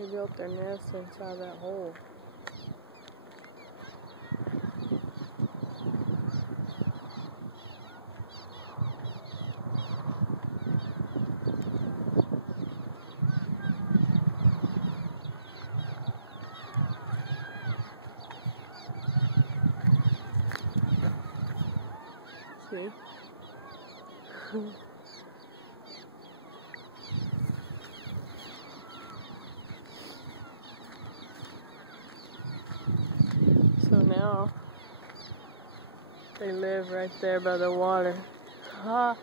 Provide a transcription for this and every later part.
They built their nest inside that hole. See? So now they live right there by the water. Ha!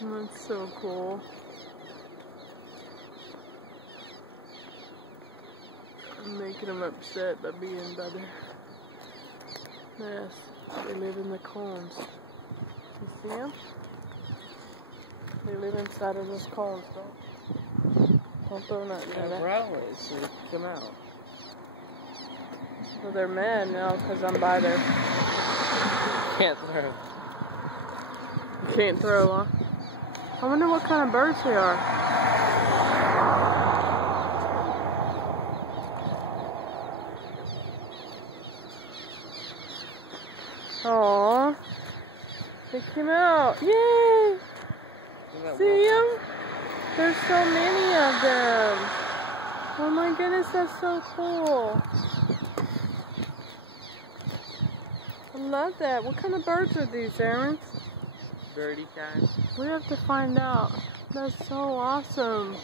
That's so cool. I'm making them upset by being by their nest. They live in the cones. You see them? They live inside of those cones, don't throw nothing in there. Railways, so they come out. Well, they're mad now because I'm by there. Can't throw. You can't throw, huh? I wonder what kind of birds they are. Aww. They came out. Yay! See them? There's so many of them. Oh my goodness, that's so cool. I love that. What kind of birds are these, Aaron? Birdie kind. We have to find out. That's so awesome.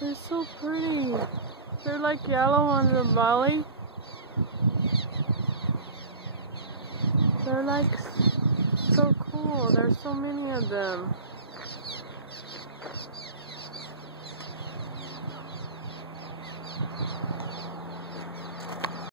They're so pretty. They're like yellow on the belly. They're like so cool. There's so many of them.